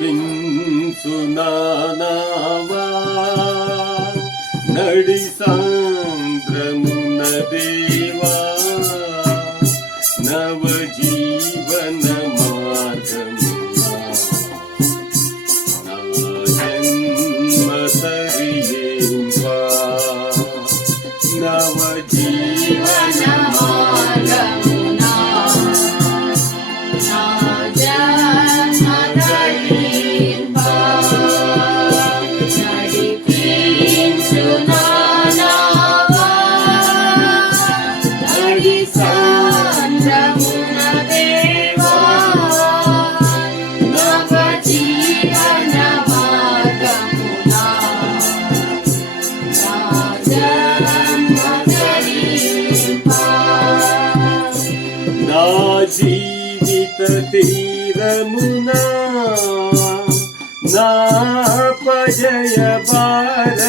వింసునావా నడి సాంద్రమునదే జీవిత తీరమునా నా పజయ భారమునా